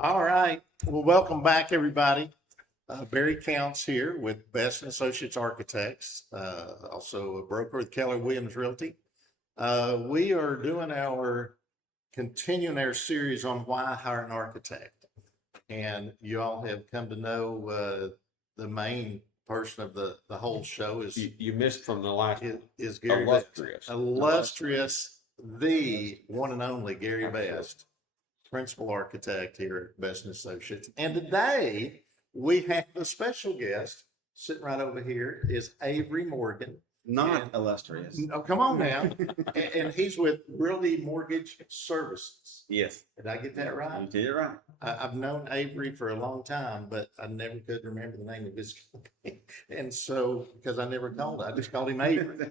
All right. Well, welcome back, everybody. Barry Counts here with Best and Associates Architects, also a broker with Keller Williams Realty. We are continuing our series on why hire an architect. And you all have come to know the main person of the whole show is You missed from the last is Gary illustrious. Illustrious, the one and only Gary Best, principal architect here at Best and Associates. And today we have a special guest sitting right over here is Avery Morgan. Not illustrious. Oh, come on now. And he's with Realty Mortgage Services. Yes, Did I get that right? you did it right. I've known Avery for a long time, but I never could remember the name of his company. And so, because I never called, I just called him Avery.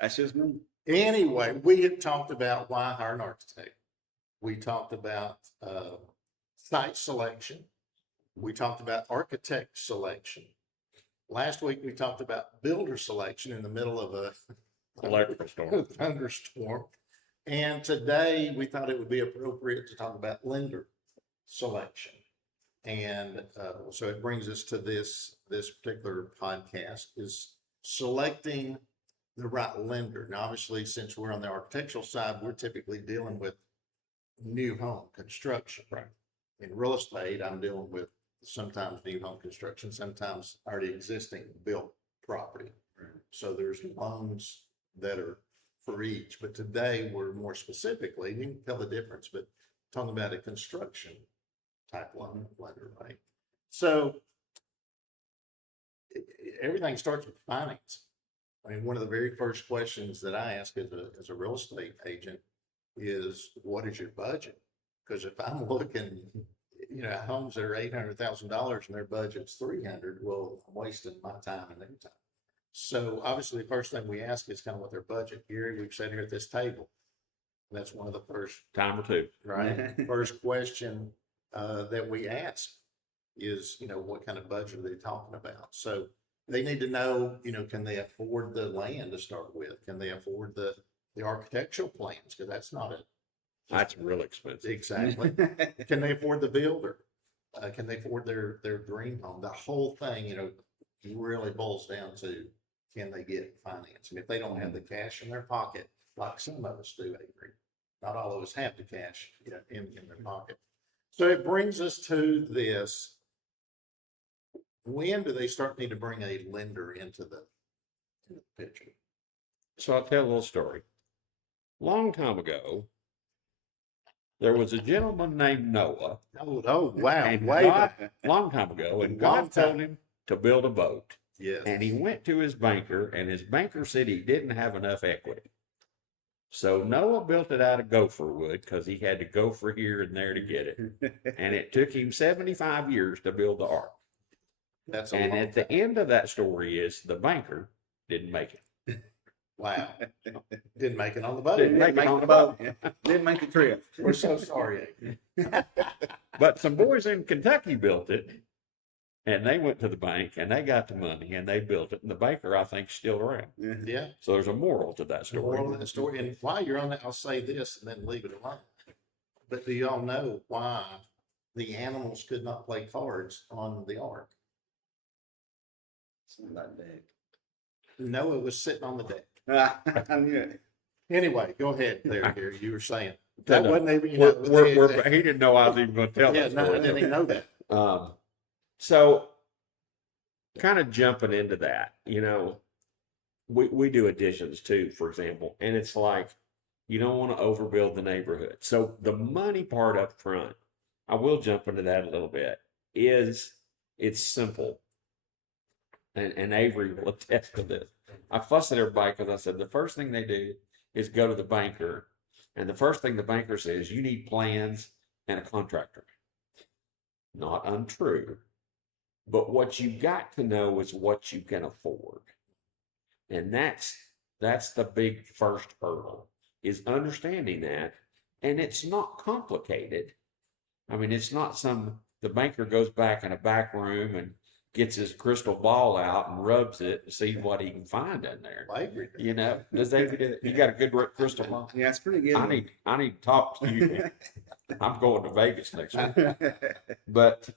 That's just me. Anyway, we have talked about why hire an architect. We talked about site selection. We talked about architect selection. Last week, we talked about builder selection in the middle of a Electrical storm. thunderstorm. And today, we thought it would be appropriate to talk about lender selection. And so it brings us to this particular podcast is selecting the right lender. Now, obviously, since we're on the architectural side, we're typically dealing with new home construction. Right. In real estate, I'm dealing with sometimes new home construction, sometimes already existing built property. So there's loans that are for each. But today we're more specifically, you can tell the difference, but talking about a construction type loan lender, right? So everything starts with finance. I mean, one of the very first questions that I ask as a real estate agent is, what is your budget? Because if I'm looking, at homes that are $800,000 and their budget's 300, well, I'm wasting my time and their time. So obviously the first thing we ask is kind of what their budget. Gary, we've sat here at this table. That's one of the first, Time or two. right? First question that we ask is, what kind of budget are they talking about? So they need to know, can they afford the land to start with? Can they afford the architectural plans? Because that's not it. That's real expensive. Exactly. Can they afford the builder? Can they afford their dream home? The whole thing, really boils down to, can they get financing? If they don't have the cash in their pocket, like some of us do, Avery, not all of us have the cash, in their pocket. So it brings us to this. When do they start need to bring a lender into the picture? So I'll tell a little story. Long time ago, there was a gentleman named Noah. Oh wow. And Way God, back. long time ago, and Long God told him to build a boat. Yes. And he went to his banker, and his banker said he didn't have enough equity. So Noah built it out of gopher wood because he had to go for here and there to get it. And it took him 75 years to build the ark. That's a And long at the end of that story is the banker didn't make it. Wow. Didn't make it on the boat. Didn't make it on the boat. Didn't make the trip. We're so sorry. But some boys in Kentucky built it, and they went to the bank and they got the money and they built it. And the banker, I think, is still around. Yeah. So there's a moral to that The story. moral of that story. And while you're on that, I'll say this and then leave it alone. But do y'all know why the animals could not play cards on the ark? Something like that. Noah was sitting on the deck. I knew it. Anyway, go ahead there, Gary. You were saying. No, That no. wasn't even, He didn't know I was even going to tell yeah, that no, I story. didn't even know that. So kind of jumping into that, we do additions too, for example, and it's like, you don't want to overbuild the neighborhood. So the money part up front, I will jump into that a little bit, is it's simple. And Avery will attest to this. I fuss at everybody because I said the first thing they do is go to the banker. And the first thing the banker says, you need plans and a contractor. Not untrue. But what you got to know is what you can afford. And that's the big first hurdle, is understanding that. And it's not complicated. I mean, it's not the banker goes back in a back room and gets his crystal ball out and rubs it and sees what he can find in there. Does Avery do that? You got a good crystal ball? Yeah, it's pretty good. I need to talk to you. I'm going to Vegas next week. But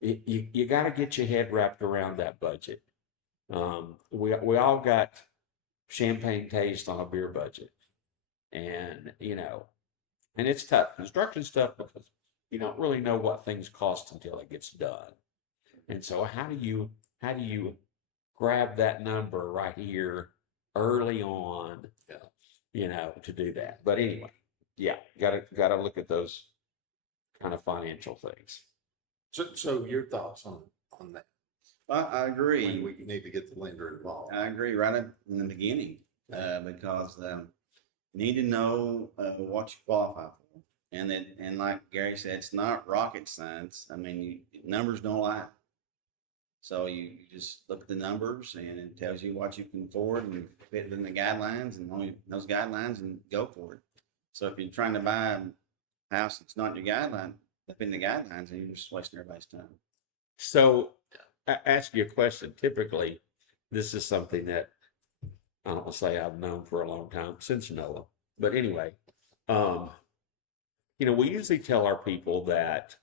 you got to get your head wrapped around that budget. We all got champagne taste on a beer budget, and and it's tough. Construction's tough because you don't really know what things cost until it gets done. And so how do you grab that number right here early on, to do that? But anyway, yeah, gotta look at those kind of financial things. So your thoughts on that? I When agree. we need to get the lender involved. I agree right in the beginning, because you need to know what you qualify for, and like Gary said, it's not rocket science. I mean, numbers don't lie. So you just look at the numbers, and it tells you what you can afford and fit it in the guidelines, and only those guidelines, and go for it. So if you're trying to buy a house that's not your guideline, within the guidelines, and you're just wasting everybody's time. So I ask you a question. Typically, this is something that I don't want to say I've known for a long time, since Noah. But anyway, we usually tell our people that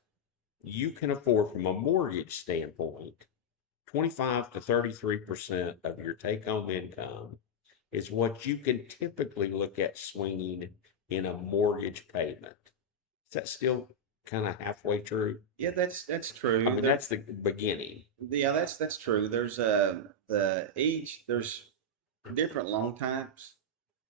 you can afford, from a mortgage standpoint, 25 to 33% of your take-home income is what you can typically look at swinging in a mortgage payment. Is that still kind of halfway true? Yeah, that's true. I mean, that's the beginning. Yeah, that's true. There's there's different loan types,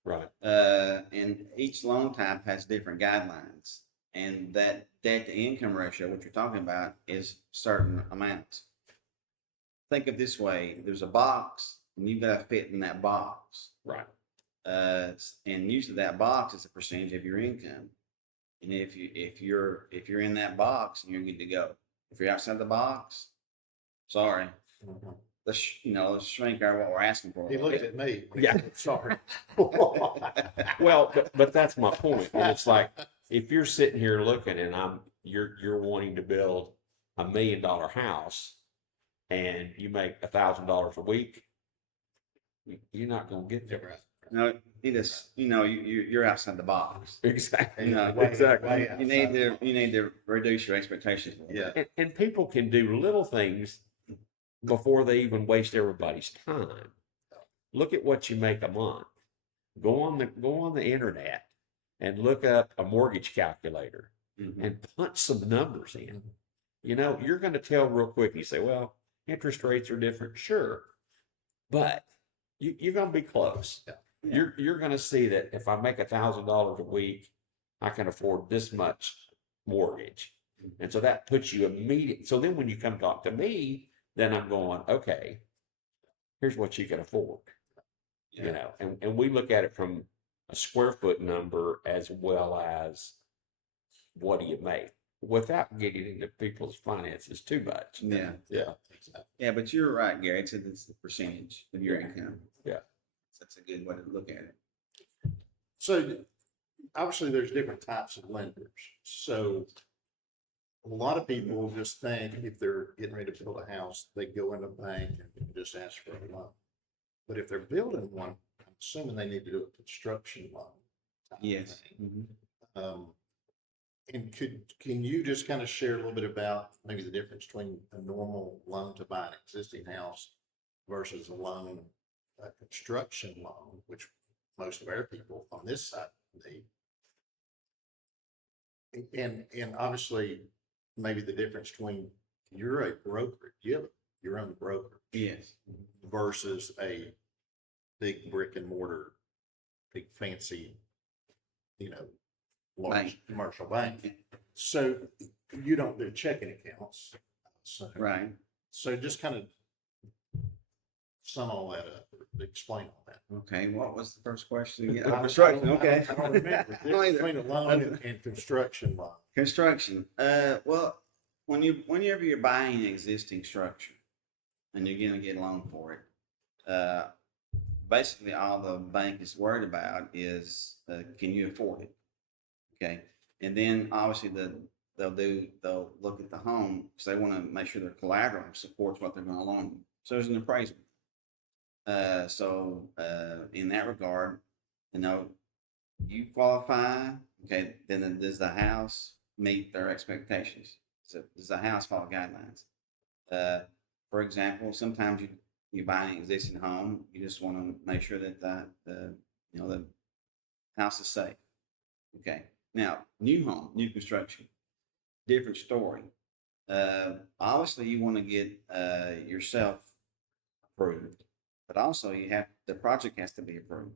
Right. and each loan type has different guidelines, and that debt to income ratio, what you're talking about, is certain amounts. Think of it this way: there's a box, and you've got to fit in that box. Right. And usually that box is a percentage of your income. And if you're in that box, you're good to go. If you're outside the box, sorry, Mhm. let's shrink what we're asking for. He looked at me. when he Yeah. said, Sorry. Well, but that's my point. And it's like, if you're sitting here looking and you're wanting to build $1 million house and you make $1,000 a week, you're not going to get there. No, you're outside the box. Exactly. You know, Exactly. You need to reduce your expectations. A little bit. And people can do little things before they even waste everybody's time. Look at what you make a month. Go on the internet and look up a mortgage calculator Mhm. and punch some numbers in. You're going to tell real quick. You say, well, interest rates are different. Sure. But you're going to be close. Yeah. You're going to see that if I make $1,000 a week, I can afford this much mortgage. And so that puts you immediate. So then when you come talk to me, then I'm going, okay, here's what you can afford. Yeah. And we look at it from a square foot number as well as what do you make, without getting into people's finances too much. Yeah. Yeah. Exactly. Yeah, but you're right, Gary. It's the percentage of your income. Yeah. That's a good way to look at it. So obviously there's different types of lenders. So a lot of people just think if they're getting ready to build a house, they go in a bank and just ask for a loan. But if they're building one, I'm assuming they need to do a construction loan. type Yes. thing. And can you just kind of share a little bit about maybe the difference between a normal loan to buy an existing house versus a construction loan, which most of our people on this side need? And obviously, maybe the difference between you're a broker, you have your own broker Yes. versus a big brick and mortar, big fancy, large Bank. commercial bank. So you don't do checking accounts. So, Right. so just kind of sum all that up, or explain all that. Okay. What was the first question again? I- I Construction. don't- Okay. I don't remember. The difference between a loan and construction loan. Construction. Well, whenever you're buying an existing structure and you're going to get a loan for it, basically all the bank is worried about is can you afford it? Okay, and then obviously they'll look at the home because they want to make sure their collateral supports what they're going to loan you. So there's an appraisal. So in that regard, you qualify, Okay, then does the house meet their expectations? Does the house follow guidelines? For example, sometimes you buy an existing home, you just want to make sure that the house is safe. Okay, now new home, new construction, different story. Obviously, you want to get yourself approved, but also the project has to be approved.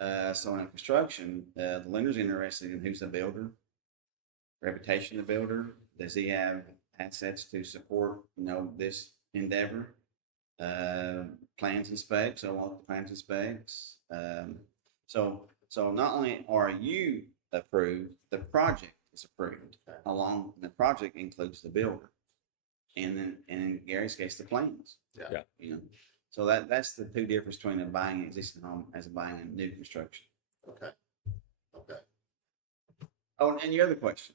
So in construction, the lender's interested in who's the builder, reputation of the builder. Does he have assets to support, this endeavor? Plans and specs. I want the plans and specs. So not only are you approved, the project is approved. Along the project includes the builder, and then in Gary's case, the plans. Yeah. So that's the two difference between buying an existing home as buying a new construction. Okay. Oh, and your other question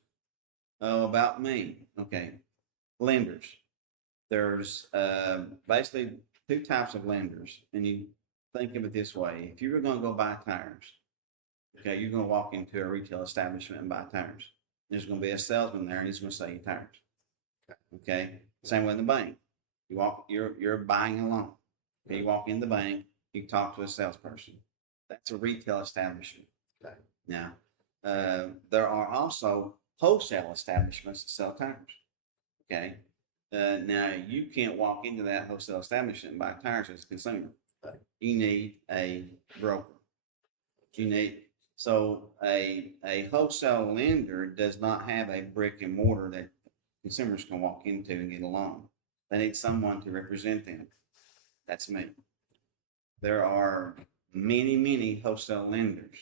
about me. Okay, lenders. There's basically two types of lenders, and you think of it this way: if you were going to go buy tires, okay, you're going to walk into a retail establishment and buy tires. There's going to be a salesman there, and he's going to sell you tires. Okay, same way in the bank. You're buying a loan. Okay, you walk in the bank, you talk to a salesperson. That's a retail establishment. Okay. Now, there are also wholesale establishments that sell tires. Okay. Now you can't walk into that wholesale establishment and buy tires as a consumer. Okay. You need a broker. A wholesale lender does not have a brick and mortar that consumers can walk into and get a loan. They need someone to represent them. That's me. There are many wholesale lenders,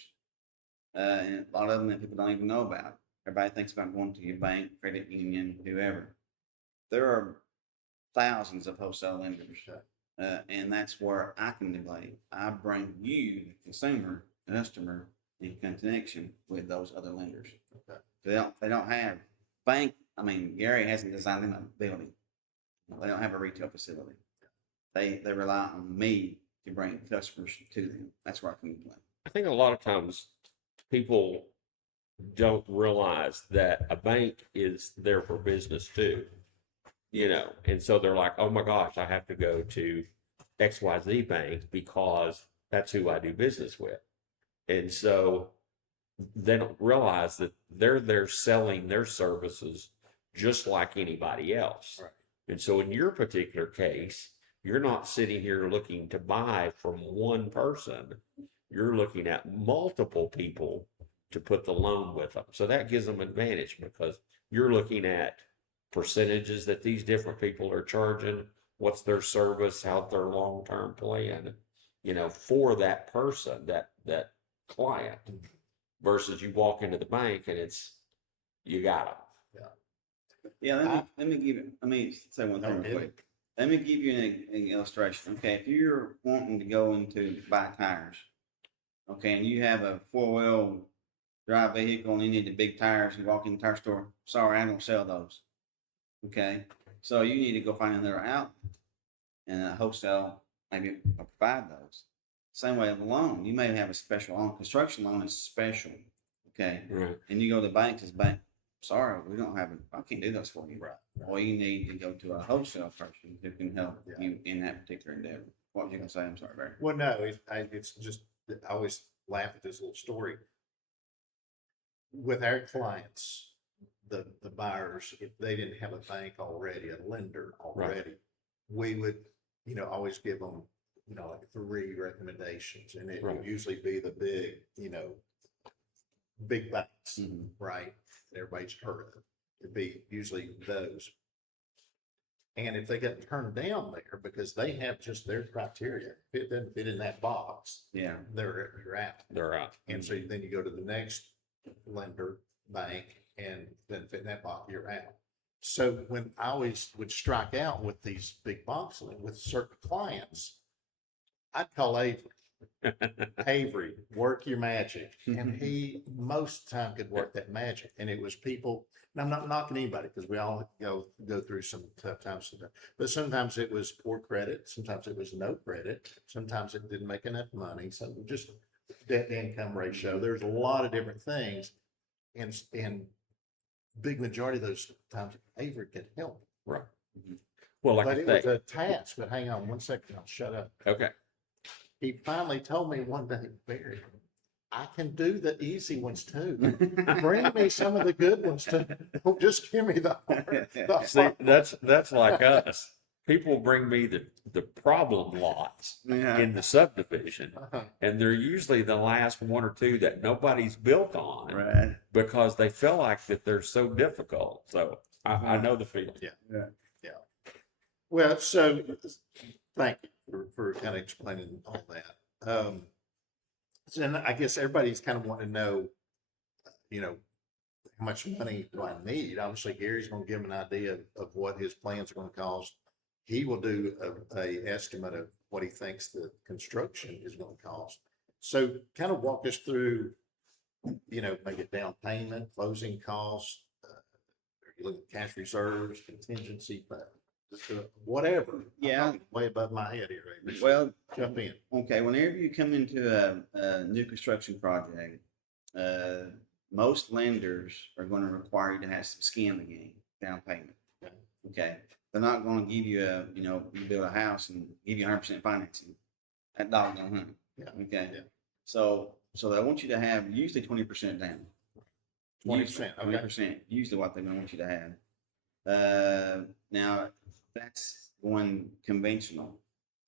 and a lot of them that people don't even know about. Everybody thinks about going to your bank, credit union, whoever. There are thousands of wholesale lenders, and that's where I can play. I bring you, the consumer, customer, in connection with those other lenders. Okay. They don't have bank. I mean, Gary hasn't designed them a building. They don't have a retail facility. They rely on me to bring customers to them. That's where I can play. I think a lot of times people don't realize that a bank is there for business too, and so they're like, oh my gosh, I have to go to XYZ Bank because that's who I do business with. And so they don't realize that they're selling their services just like anybody else. Right. And so in your particular case, you're not sitting here looking to buy from one person. You're looking at multiple people to put the loan with them. So that gives them advantage because you're looking at percentages that these different people are charging, what's their service, how's their long-term plan, for that person, that client, versus you walk into the bank and you got them. Yeah, let me say one thing real quick. Let me give you an illustration. Okay, if you're wanting to go into buy tires, okay, and you have a 4-wheel drive vehicle and you need the big tires, you walk in the tire store, sorry, I don't sell those. Okay, so you need to go find another outlet, and a wholesale maybe provide those. Same way with a loan, you may have a special loan. Construction loan is special. Okay, Right. and you go to the bank, says bank, sorry, we don't have it. I can't do those for you. Right. Or you need to go to a wholesale person who can help Yeah. you in that particular endeavor. What was you gonna say? I'm sorry, Barry. Well, no, it's just, I always laugh at this little story. With our clients, the buyers, if they didn't have a bank already, a lender already, we would, always give them, like 3 recommendations, and it would usually be the big, big banks, right? That everybody's heard of. It'd be usually those. And if they get turned down there because they have just their criteria, if it doesn't fit in that box, Yeah. you're out. They're out. And so then you go to the next lender, bank, and then fit in that box, you're out. So when I always would strike out with these big boxes with certain clients, I'd call Avery. Avery, work your magic. And he most of the time could work that magic. And it was people, and I'm not knocking anybody because we all go through some tough times sometimes. But sometimes it was poor credit, sometimes it was no credit, sometimes it didn't make enough money. So just debt to income ratio. There's a lot of different things. and big majority of those times Avery could help. Right. Well, like But I it was say, a task, but hang on one second, I'll shut up. okay. He finally told me one day, Barry, I can do the easy ones too. Bring me some of the good ones too. Don't just give me the hard. The See, hard that's like us. People bring me the problem lots Yeah. in the subdivision, Uh-huh. and they're usually the last one or two that nobody's built on Right. because they feel like that they're so difficult. So I know the feeling. Yeah. Well, so thank you for kind of explaining all that. So then I guess everybody's kind of wanting to know, how much money do I need? Obviously, Gary's going to give him an idea of what his plans are going to cost. He will do a estimate of what he thinks the construction is going to cost. So kind of walk us through, maybe down payment, closing costs, are you looking at cash reserves, contingency, just whatever. I'm Yeah. talking way above my head here, Avery. So Well, jump in. okay, whenever you come into a new construction project, most lenders are going to require you to have some skin in the game, down payment. Okay. Okay, they're not going to give you you build a house and give you 100% financing. That dog don't hunt. Yeah. Okay. Yeah. So they want you to have usually 20% down. 20%, okay. 20%, usually what they're going to want you to have. Now that's going conventional.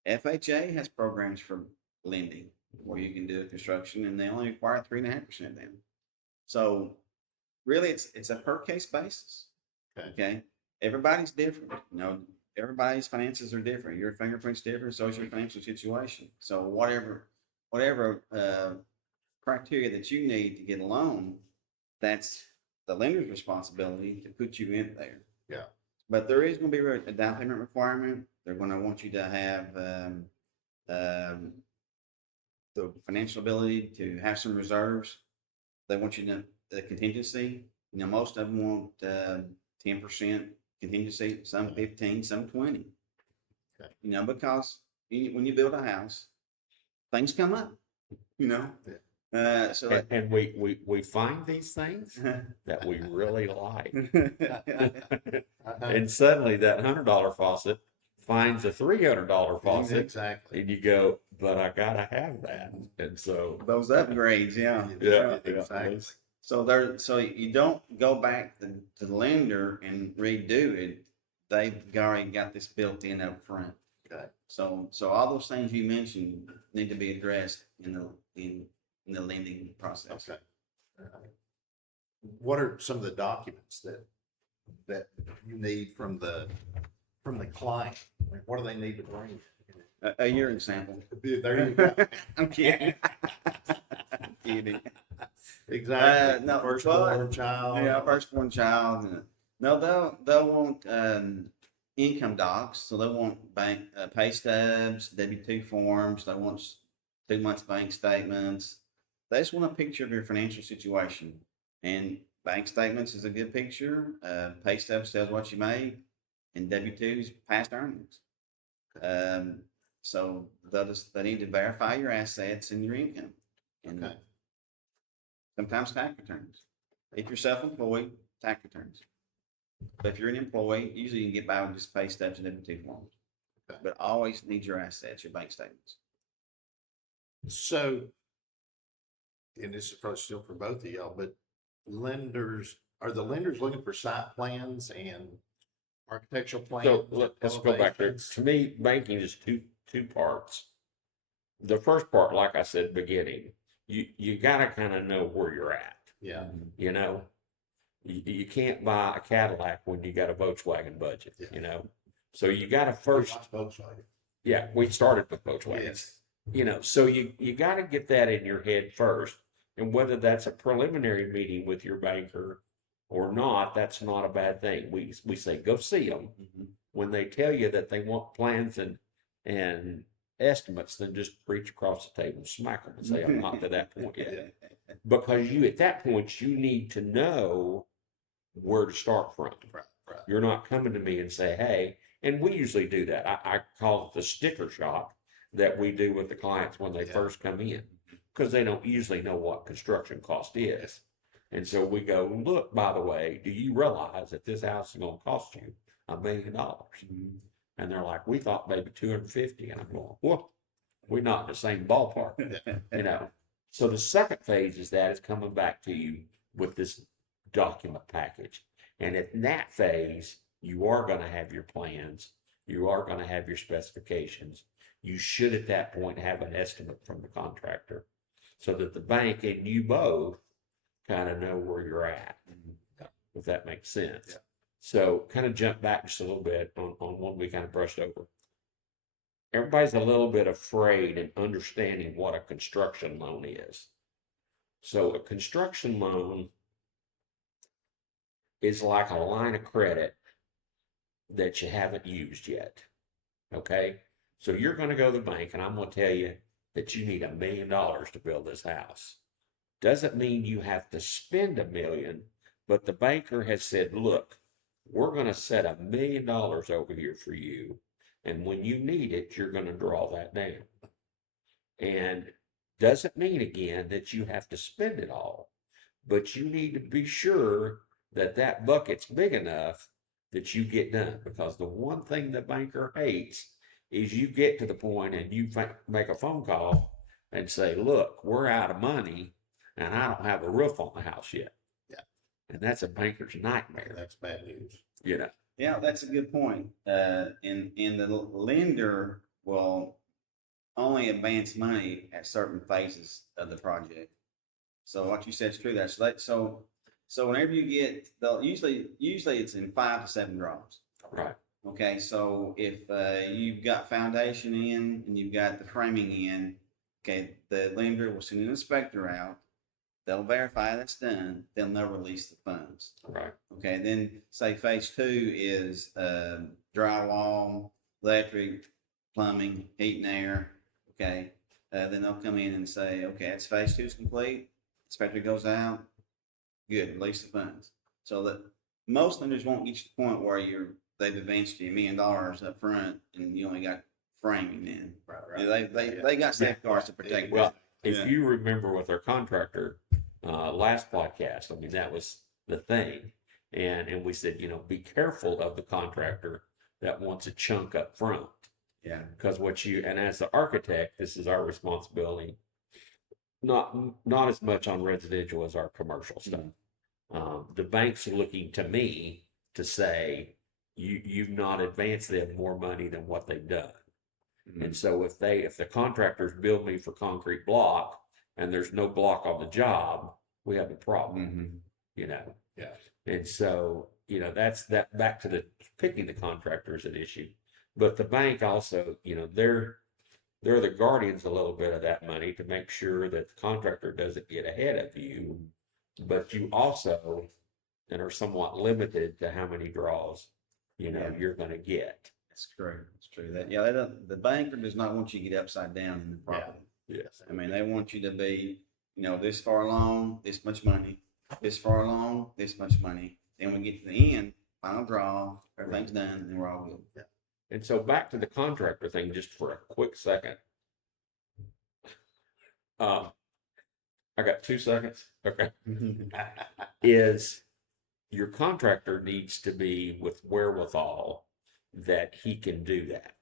FHA has programs for lending where you can do a construction and they only require 3.5% down. So really it's a per case basis. Okay. Everybody's different. Everybody's finances are different. Your fingerprint's different, so is your financial situation. So whatever criteria that you need to get a loan, that's the lender's responsibility to put you in there. Yeah. But there is going to be a down payment requirement. They're going to want you to have the financial ability to have some reserves. They want you to the contingency. Most of them want 10% contingency, some 15, some 20. Okay. Because when you build a house, things come up. So And we find these things that we really like. Uh-huh. And suddenly that $100 faucet finds a $300 faucet, Exactly. and you go, but I gotta have that. And so, those upgrades, Yeah. Exactly. So you don't go back to the lender and redo it. They've already got this built in up front. Okay. So all those things you mentioned need to be addressed in the lending process. Okay. What are some of the documents that you need from the client? Like, what do they need to bring? A year example. There you go. I'm kidding. I'm kidding. Exactly. No, Firstborn child. Yeah, firstborn child. No, they'll want income docs. So they want bank pay stubs, W-2 forms. They want 2 months bank statements. They just want a picture of your financial situation. And bank statements is a good picture. Pay stubs tells what you made, and W-2s past earnings. So they need to verify your assets and your income. And Okay. sometimes tax returns. If you're self-employed, tax returns. But if you're an employee, usually you can get by with just pay stubs and W-2 forms. Okay. But always need your assets, your bank statements. So, and this is probably still for both of y'all, but are the lenders looking for site plans and architectural plans? so let's go back there. elevations? To me, banking is two parts. The first part, like I said, beginning, you gotta kind of know where you're at. Yeah. You can't buy a Cadillac when you got a Volkswagen budget. Yeah. So you gotta first. Volkswagen. Yeah, we started with Volkswagen. Yes. So you got to get that in your head first. And whether that's a preliminary meeting with your banker or not, that's not a bad thing. We say, go see them. When they tell you that they want plans and estimates, then just reach across the table, smack them and say, I'm not to that point yet. Because at that point, you need to know where to start from. Right. You're not coming to me and say, hey, and we usually do that. I call it the sticker shock that we do with the clients when they Yeah. first come in, because they don't usually know what construction cost is. And so we go, look, by the way, do you realize that this house is going to cost you $1 million? And they're like, we thought maybe 250. And I'm going, well, we're not in the same ballpark, you know. So the second phase is that it's coming back to you with this document package. And in that phase, you are going to have your plans, you are going to have your specifications. You should at that point have an estimate from the contractor so that the bank and you both kind of know where you're at, if that makes sense. Yeah. So kind of jump back just a little bit on one we kind of brushed over. Everybody's a little bit afraid in understanding what a construction loan is. So a construction loan is like a line of credit that you haven't used yet. Okay? So you're going to go to the bank and I'm going to tell you that you need $1 million to build this house. Doesn't mean you have to spend $1 million, but the banker has said, look, we're going to set $1 million over here for you. And when you need it, you're going to draw that down. And doesn't mean again that you have to spend it all, but you need to be sure that that bucket's big enough that you get done. Because the one thing the banker hates is you get to the point and you make a phone call and say, look, we're out of money and I don't have a roof on the house yet. Yeah. And that's a banker's nightmare. That's bad news. You know. Yeah, that's a good point. And the lender will only advance money at certain phases of the project. So what you said is true. That's like so whenever you get, they'll usually it's in 5 to 7 draws. Right. Okay, so if you've got foundation in and you've got the framing in, okay, the lender will send an inspector out. They'll verify that's done. Then they'll release the funds. Right. Okay, then say phase 2 is drywall, electric, plumbing, heat and air. Okay, then they'll come in and say, okay, that's phase 2 is complete. Inspector goes out. Good, release the funds. So that most lenders won't get you to the point where they've advanced you $1 million up front and you only got framing in. Right. They got safeguards to protect. Well, if you remember with our contractor last podcast, I mean, that was the thing. And we said, be careful of the contractor that wants a chunk up front. Yeah. Because and as the architect, this is our responsibility, not as much on residential as our commercial stuff. The banks are looking to me to say, you've not advanced them more money than what they've done. And so if the contractors bill me for concrete block and there's no block on the job, we have a problem, Yeah. And so, that's that back to the picking the contractor is an issue. But the bank also, they're the guardians a little bit of that money to make sure that the contractor doesn't get ahead of you. But you also are somewhat limited to how many draws, you're going to get. That's true. It's true. The banker does not want you to get upside down in the property. Yes. I mean, they want you to be, this far along, this much money, this far along, this much money. Then we get to the end, final draw, everything's done, and we're all good. Yeah. And so back to the contractor thing, just for a quick second. I got 2 seconds. Okay. Is your contractor needs to be with wherewithal that he can do that.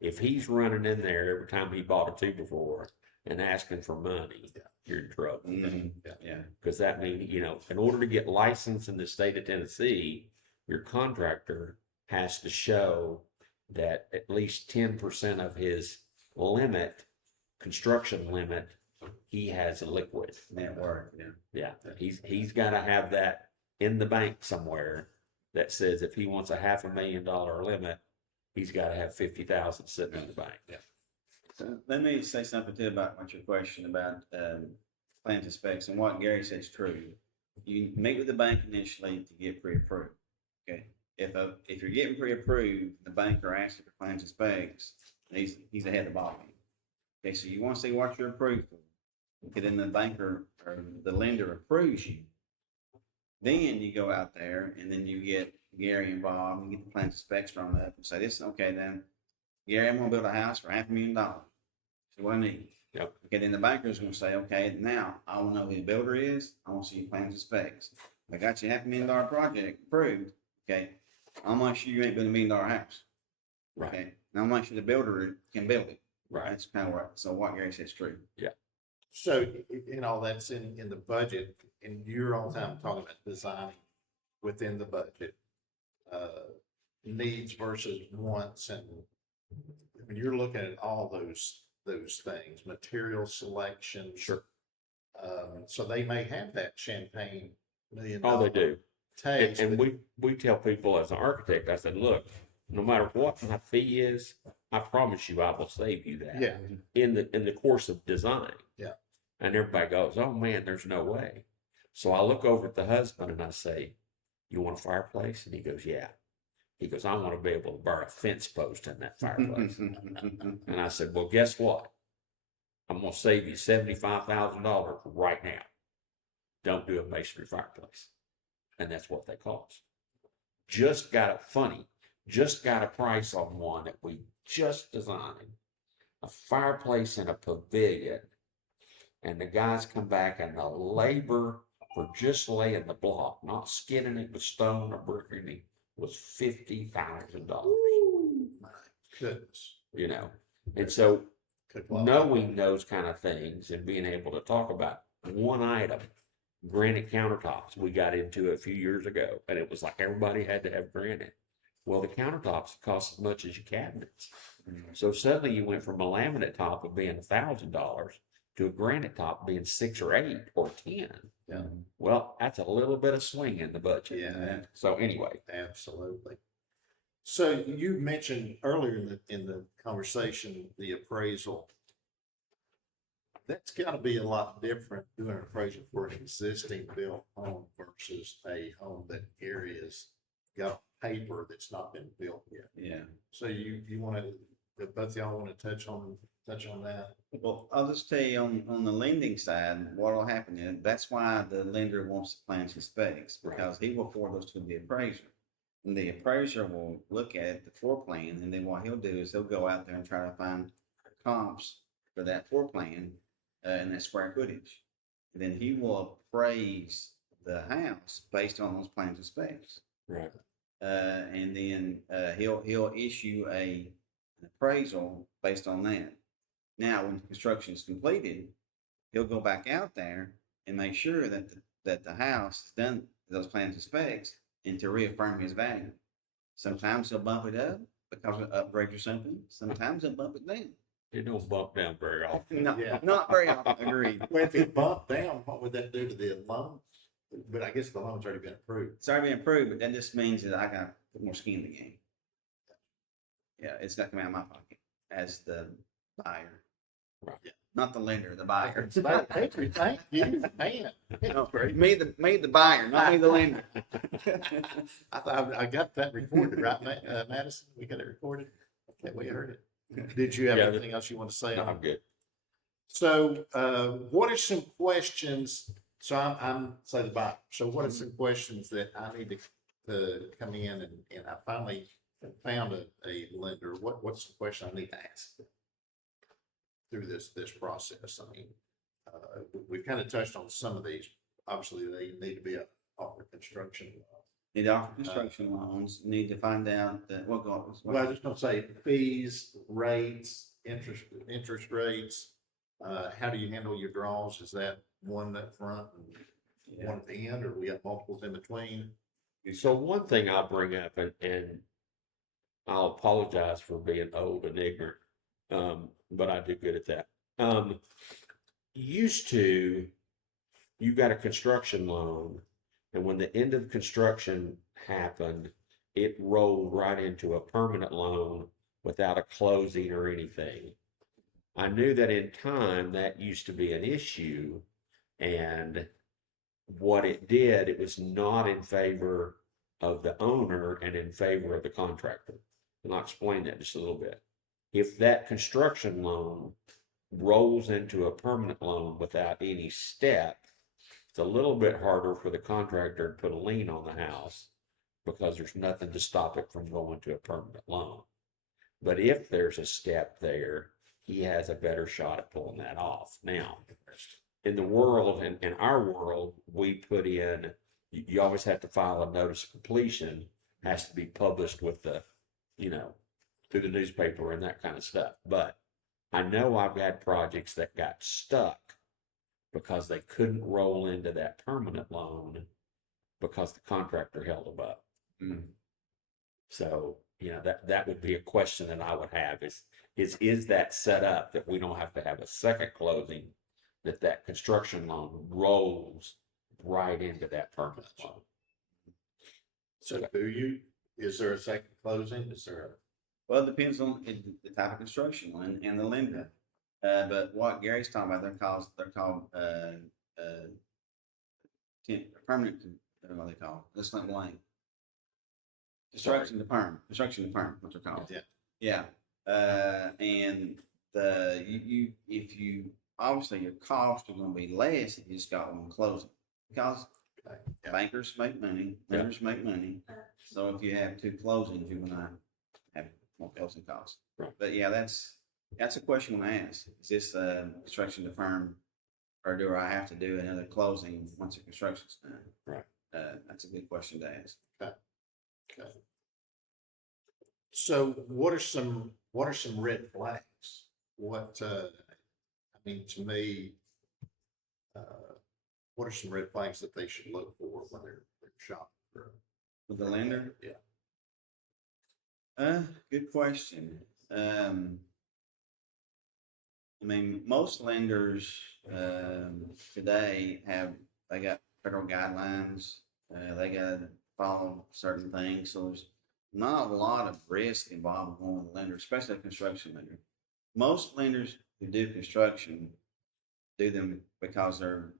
If he's running in there every time he bought a 2 before and asking for money, you're in trouble. Yeah. Because that means, in order to get licensed in the state of Tennessee, your contractor has to show that at least 10% of his construction limit, he has a liquid. Net worth, Yeah. He's got to have that in the bank somewhere that says if he wants a $500,000 limit, he's got to have 50,000 sitting in the bank. Yeah. So let me say something too about what your question about plans and specs, and what Gary said is true. You meet with the bank initially to get pre-approved. Okay. If you're getting pre-approved, the banker asks you for plans and specs, he's ahead of the ball. Okay, so you want to see what you're approved for. Okay, then the banker or the lender approves you. Then you go out there and then you get Gary involved and get the plans and specs drawn up and say, okay, then Gary, I'm gonna build a house for $500,000. So what I need? Yep. Okay, then the banker's gonna say, okay, now I wanna know who the builder is, I wanna see your plans and specs. I got you $500,000 project approved, okay, I'm not sure you ain't building $1 million house. Right. Okay, now I'm not sure the builder can build it. Right. That's kind of what, so what Gary said is true. So, all that's in the budget, and you're all the time talking about designing within the budget, needs versus wants, and when you're looking at all those things, material selection. Sure. So they may have that champagne $1 million. Oh, they do. Taste, And but we tell people as an architect, I said, look, no matter what my fee is, I promise you I will save you that. yeah, In the course of design. Yeah. And everybody goes, oh man, there's no way. So I look over at the husband and I say, you want a fireplace? And he goes, yeah. He goes, I want to be able to burn a fence post in that fireplace. And I said, well, guess what? I'm going to save you $75,000 right now. Don't do a masonry fireplace. And that's what they cost. Just got a price on one that we just designed. A fireplace in a pavilion. And the guys come back and the labor for just laying the block, not skinning it with stone or brick or anything, was $50,000. my goodness. You know, and so Good luck. knowing those kind of things and being able to talk about one item, granite countertops, we got into a few years ago, and it was like everybody had to have granite. Well, the countertops cost as much as your cabinets. So suddenly you went from a laminate top of being $1,000 to a granite top being 6 or 8 or 10. Yeah. Well, that's a little bit of swing in the budget. Yeah, So anyway, absolutely. So you mentioned earlier in the conversation, the appraisal. That's got to be a lot different doing an appraisal for an existing built home versus a home that area's got paper that's not been built yet. Yeah. So you want to, both of y'all want to touch on that? Well, I'll just tell you on the lending side, what'll happen is, that's why the lender wants the plans and specs, because he will forward those to the appraiser. And the appraiser will look at the floor plan, and then what he'll do is he'll go out there and try to find comps for that floor plan, and that square footage. And then he will appraise the house based on those plans and specs. right. And then he'll issue an appraisal based on that. Now, when construction is completed, he'll go back out there and make sure that the house is done those plans and specs, and to reaffirm his value. Sometimes he'll bump it up because of upgrade or something. Sometimes he'll bump it down. It don't bump down very often. No, Yeah. not very often. Agreed. Well, if it bumped down, what would that do to the loan? But I guess the loan's already been approved. It's already been approved, but that just means that I got to put more skin in the game. Yeah, it's not coming out of my pocket as the buyer. Right. Yeah. Not the lender, the buyer. Avery, thank you, man. No, me the buyer, not me the lender. I thought I got that recorded, right, Madison? We got it recorded? Okay, we heard it. Did you have Yeah, anything else you want to say? No, I'm good. So, what are some questions? So I'm say the buyer. So what are some questions that I need to come in and I finally found a lender? What's the question I need to ask through this process? I mean, we've kind of touched on some of these. Obviously, they need to be offered construction. Need to offer construction loans, need to find out that, well, Well, I was just gonna say fees, rates, interest rates. How do you handle your draws? Is that one up front and one at the end, or we got multiples in between? So one thing I'll bring up, and I'll apologize for being old and ignorant, but I do good at that. Used to, you got a construction loan, and when the end of construction happened, it rolled right into a permanent loan without a closing or anything. I knew that in time that used to be an issue, and what it did, it was not in favor of the owner and in favor of the contractor. And I'll explain that just a little bit. If that construction loan rolls into a permanent loan without any step, it's a little bit harder for the contractor to put a lien on the house because there's nothing to stop it from going to a permanent loan. But if there's a step there, he has a better shot at pulling that off. Now, in the world, in our world, we put in, you always have to file a notice of completion, has to be published with the, you know, through the newspaper and that kind of stuff. But I know I've had projects that got stuck because they couldn't roll into that permanent loan because the contractor held them up. Mm. So, that would be a question that I would have is that set up that we don't have to have a second closing, that construction loan rolls right into that permanent loan. So is there a second closing? Is there Well, it depends on the type of construction and the lender. But what Gary's talking about, they're called permanent. What are they called? That's not lane. Construction to perm, what they're called. Yeah. Yeah. And if you obviously your costs are going to be less if you just got one closing because yeah. bankers make money, lenders make money. So if you have two closings, you're going to have more closing costs. Right. But yeah, that's a question when I ask. Is this construction to perm, or do I have to do another closing once the construction's done? Right. That's a good question to ask. Okay. So what are some red flags? To me, what are some red flags that they should look for when they're shopping for? With the lender? Yeah. Good question. Most lenders today they got federal guidelines. They got to follow certain things. So there's not a lot of risk involved with going with a lender, especially a construction lender. Most lenders who do construction do them because they're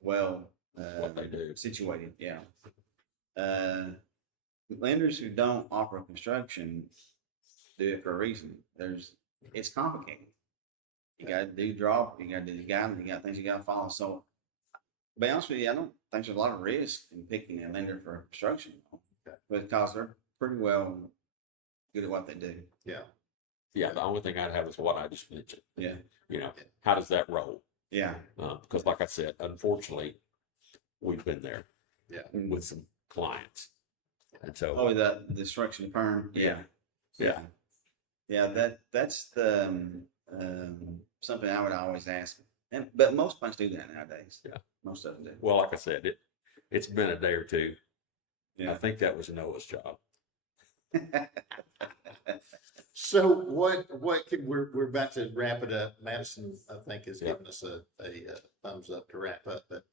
well What they do. situated. Yeah. Lenders who don't offer construction do it for a reason. It's complicated. You got to do you got to do the guidelines, you got things you got to follow. So, to be honest with you, I don't think there's a lot of risk in picking a lender for construction because they're pretty well good at what they do. Yeah. Yeah, the only thing I'd have is what I just mentioned. Yeah. How does that roll? Yeah. Because like I said, unfortunately, we've been there with some clients. And so, the destruction perm. Yeah. That's the something I would always ask. But most banks do that nowadays. Yeah. Most of them do. well, like I said, it's been a day or two. Yeah. I think that was Noah's job. So we're about to wrap it up. Madison, I think, has given us a thumbs up to wrap up. But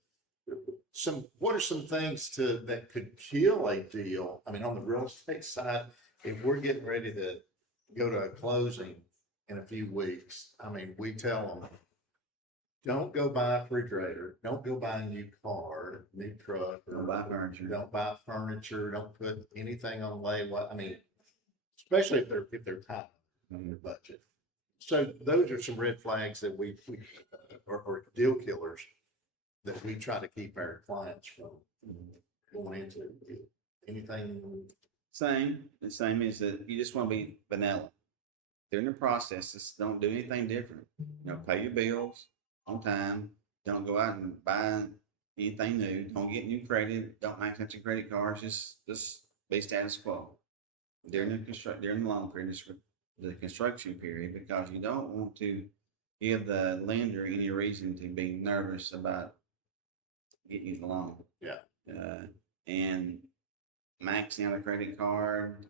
what are some things that could kill a deal? I mean, on the real estate side, if we're getting ready to go to a closing in a few weeks, I mean, we tell them, don't go buy a refrigerator, don't go buy a new car, new truck, Don't buy furniture. don't buy furniture, don't put anything on layaway. I mean, especially if they're tight on their budget. So those are some red flags that we or deal killers that we try to keep our clients from going into. Anything? The same is that you just want to be vanilla during the process. Just don't do anything different. Pay your bills on time. Don't go out and buy anything new. Don't get new credit. Don't max out your credit cards. Just be status quo during the loan period, the construction period, because you don't want to give the lender any reason to be nervous about getting you the loan. Yeah. And maxing out a credit card,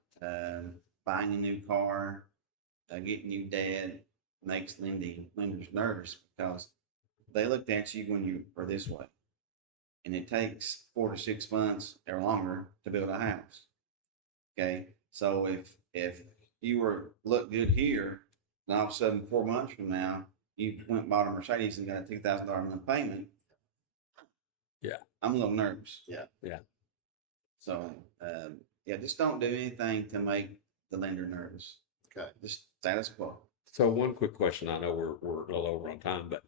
buying a new car, getting new debt makes lenders nervous because they looked at you when you were this way. And it takes 4 to 6 months or longer to build a house. Okay. So if you look good here, and all of a sudden 4 months from now, you went and bought a Mercedes and got a $2,000 month payment. Yeah. I'm a little nervous. Yeah. So, just don't do anything to make the lender nervous. Okay. Just status quo. So one quick question. I know we're a little over on time, but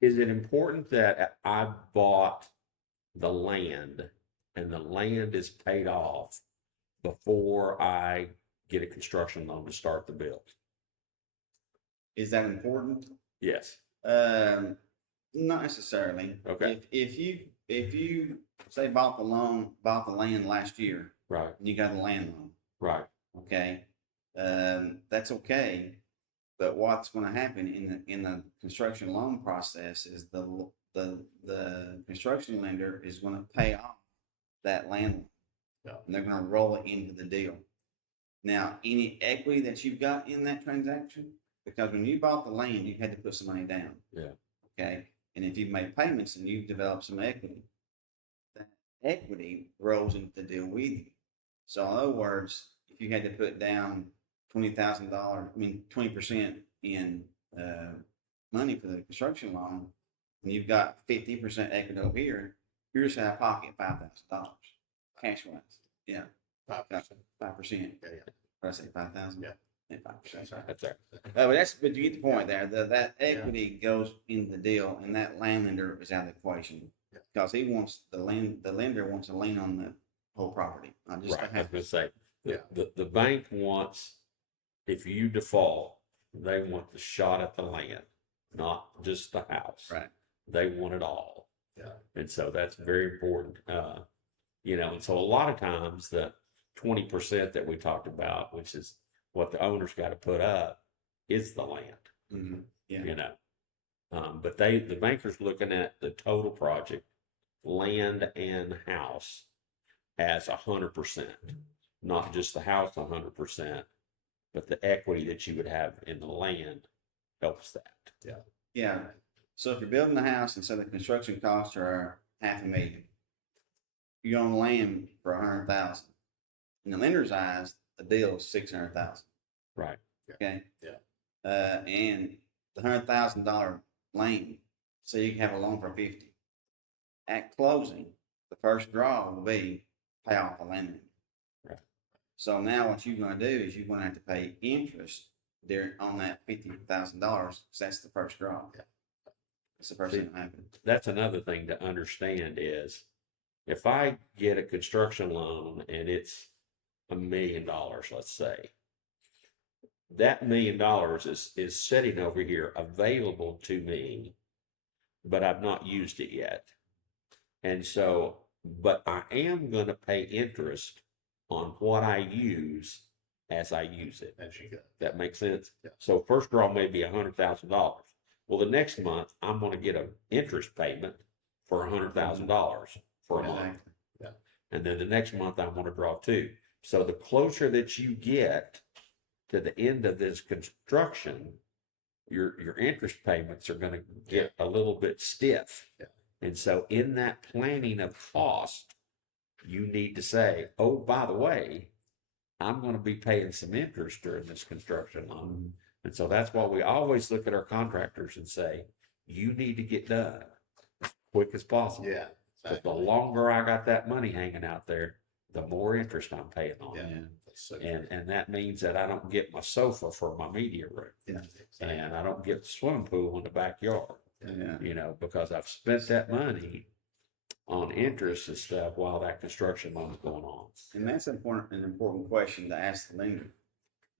is it important that I bought the land and the land is paid off before I get a construction loan to start the build? Is that important? Yes. Not necessarily. Okay. If you say bought the land last year, Right. and you got a land loan, Right. okay, that's okay. But what's going to happen in the construction loan process is the construction lender is going to pay off that land loan, Yeah. and they're going to roll it into the deal. Now, any equity that you've got in that transaction, because when you bought the land, you had to put some money down. Yeah. Okay. And if you've made payments and you've developed some equity, that equity rolls into the deal with you. So in other words, if you had to put down $20,000, 20% in money for the construction loan, and you've got 50% equity over here, you're just out of pocket $5,000 cash wise. Yeah. 5%. 5%. Yeah, yeah. Did I say 5,000? Yeah. 5%. Sorry. That's right. But you get the point there. That equity goes in the deal, and that landlender is out of the equation Yeah. because he wants the lender wants a lien on the whole property. Not just Right. the I was house. going to say, Yeah. the bank wants, if you default, they want the shot at the land, not just the house. Right. They want it all. Yeah. And so that's very important. And so a lot of times the 20% that we talked about, which is what the owner's got to put up, is the land. Mm-hmm. Yeah. But the banker's looking at the total project, land and house, as 100%, not just the house 100%, but the equity that you would have in the land helps that. Yeah. So if you're building a house and so the construction costs are $500,000, you own land for $100,000. In the lender's eyes, the deal is $600,000. Right. Okay. Yeah. And the $100,000 land, so you can have a loan for 50. At closing, the first draw will be pay off the land. Right. So now what you're going to do is you're going to have to pay interest there on that $50,000 because that's the first draw. Yeah. That's the first thing that happens. That's another thing to understand is if I get a construction loan and it's $1 million, let's say, that $1 million is sitting over here available to me, but I've not used it yet. And so, but I am going to pay interest on what I use as I use it. As you go. That makes sense? Yeah. So first draw may be $100,000. Well, the next month I'm going to get an interest payment for $100,000 for a month. Exactly. Yeah. And then the next month I'm going to draw two. So the closer that you get to the end of this construction, your interest payments are going to get a little bit stiff. Yeah. And so in that planning of cost, you need to say, oh, by the way, I'm going to be paying some interest during this construction loan. And so that's why we always look at our contractors and say, you need to get done as quick as possible. Yeah. But the longer I got that money hanging out there, the more interest I'm paying on. Yeah. Yeah. So, And that means that I don't get my sofa for my media room. yeah. And I don't get the swimming pool in the backyard, Yeah. because I've spent that money on interest and stuff while that construction loan's going on. And that's an important question to ask the lender.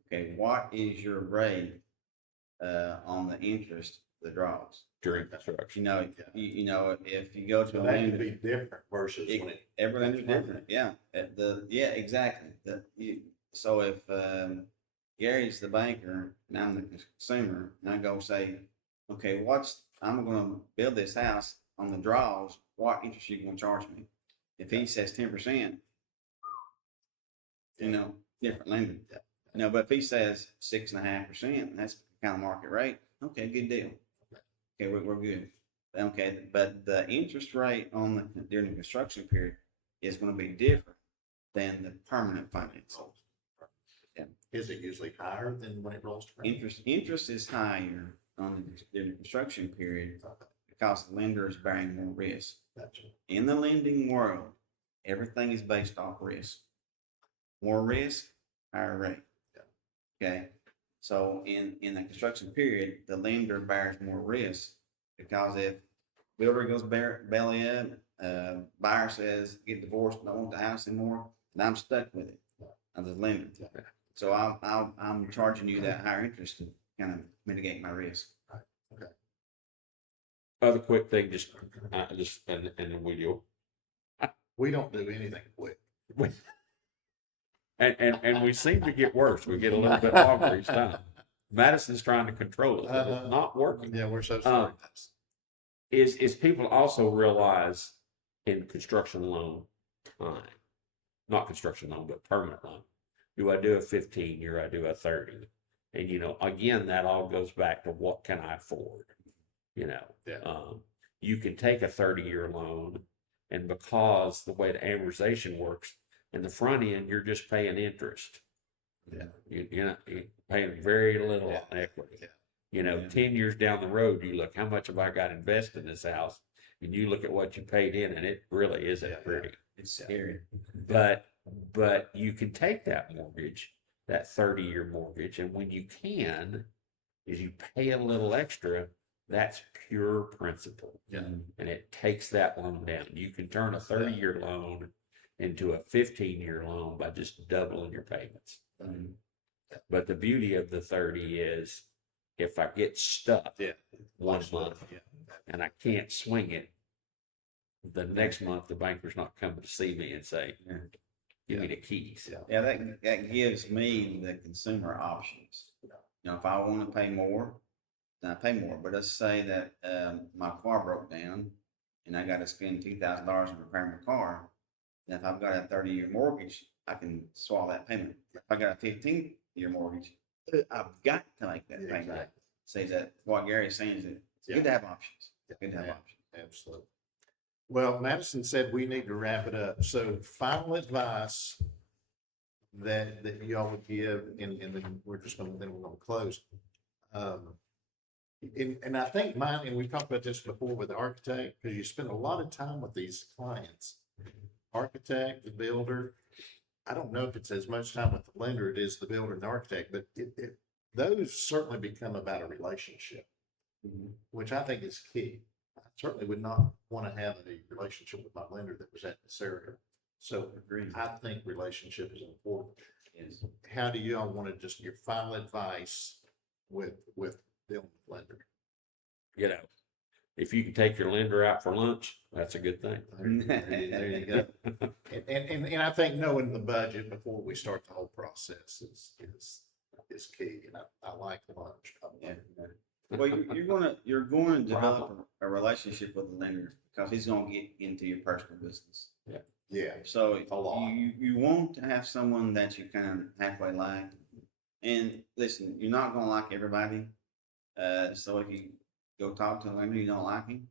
Okay, what is your rate on the interest, the draws? During construction. If you go to So a that lender, could be different versus when it. every lender's different. Yeah, exactly. So if Gary's the banker and I'm the consumer, and I go say, okay, I'm going to build this house on the draws. What interest are you going to charge me? If he says 10%, different lender. Yeah. But if he says 6.5%, that's kind of market rate. Okay, good deal. Okay, we're good. Okay, but the interest rate during the construction period is going to be different than the permanent finance. Yeah. Is it usually higher than when it rolls to? Interest is higher during the construction period because the lender is bearing more risk. Gotcha. In the lending world, everything is based off risk. More risk, higher rate. Yeah. Okay. So in the construction period, the lender bears more risk because if builder goes belly up, buyer says get divorced, don't want the house anymore, and I'm stuck with it as a lender. Yeah. So I'm charging you that higher interest kind of mitigate my risk. Other quick thing, and then We don't do anything quick. and we seem to get worse. We get a little bit longer each time. Madison's trying to control it, but it's not working. Yeah, we're so sorry. Is people also realize in construction loan time, not construction loan, but permanent loan, do I do a 15-year, I do a 30? And, again, that all goes back to what can I afford? Yeah. You can take a 30-year loan, and because the way the amortization works, in the front end, you're just paying interest. Yeah. You're paying very little on equity. Yeah. 10 years down the road, you look, how much have I got invested in this house? And you look at what you paid in, and it really isn't pretty. It's scary. But you can take that mortgage, that 30-year mortgage, and when you can, is you pay a little extra, that's pure principal. Yeah. And it takes that loan down. You can turn a 30-year loan into a 15-year loan by just doubling your payments. But the beauty of the 30 is if I get stuck one month and I can't swing it, the next month the banker's not coming to see me and say, give me the keys. Yeah, that gives me the consumer options. If I want to pay more, then I pay more. But let's say that my car broke down and I got to spend $2,000 on repairing my car. And if I've got a 30-year mortgage, I can swallow that payment. If I got a 15-year mortgage, I've got to make that payment. Exactly. Say that what Gary's saying is that it's good to have options. It's good to have options. Absolutely. Well, Madison said we need to wrap it up. So final advice that y'all would give, and then we're going to close. And I think mine, and we talked about this before with the architect, because you spend a lot of time with these clients, architect, the builder. I don't know if it's as much time with the lender it is the builder and the architect, but those certainly become about a relationship, which I think is key. I certainly would not want to have a relationship with my lender that was at this area. So I think relationship is important. Yes. How do you all want to just your final advice with dealing with lender? If you can take your lender out for lunch, that's a good thing. There you go. And I think knowing the budget before we start the whole process is key. And I like lunch. Well, you're going to develop a relationship with the lender because he's going to get into your personal business. Yeah. So A lot. you want to have someone that you kind of halfway like. And listen, you're not going to like everybody. So if you go talk to a lender, you don't like him,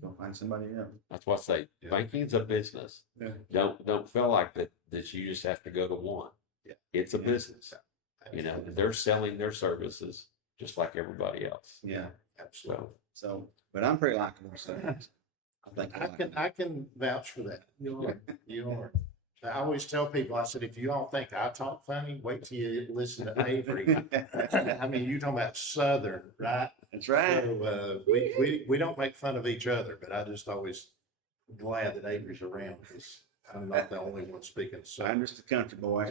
go find somebody else. That's what I say. Banking's a business. Yeah. Don't feel like that you just have to go to one. Yeah. It's a business. They're selling their services just like everybody else. Yeah, Absolutely. so but I'm pretty likable. So I think I can vouch for that. You are. I always tell people, I said, if you all think I talk funny, wait till you listen to Avery. I mean, you talking about Southern, right? That's right. So, we don't make fun of each other, but I just always glad that Avery's around because I'm not the only one speaking. So I'm just a country boy.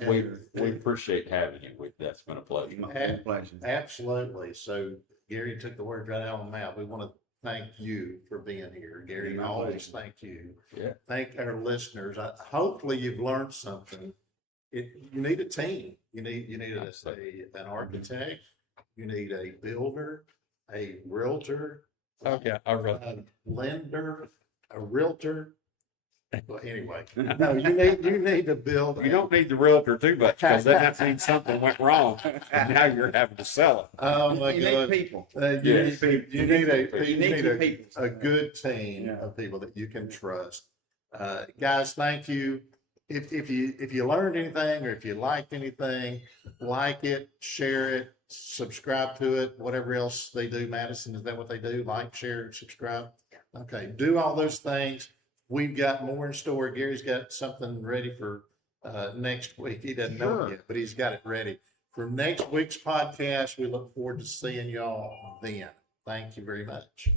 We appreciate having you. That's been a pleasure. Pleasure. Absolutely. So Gary took the words right out of my mouth. We want to thank you for being here, Gary. My Always pleasure. thank you. Yeah. Thank our listeners. Hopefully you've learned something. You need a team. You need an architect. You need a builder, a realtor, Okay. a lender, a realtor. Well, anyway, no, you need to build. You don't need the realtor too much because then that means something went wrong and now you're having to sell it. Oh my You God. need people. Yes. You need people. a good team of people that you can trust. Guys, thank you. If you learned anything or if you liked anything, like it, share it, subscribe to it, whatever else they do. Madison, is that what they do? Like, share, subscribe? Okay, do all those things. We've got more in store. Gary's got something ready for next week. He doesn't know it yet, but he's got it ready. For next week's podcast, we look forward to seeing y'all then. Thank you very much.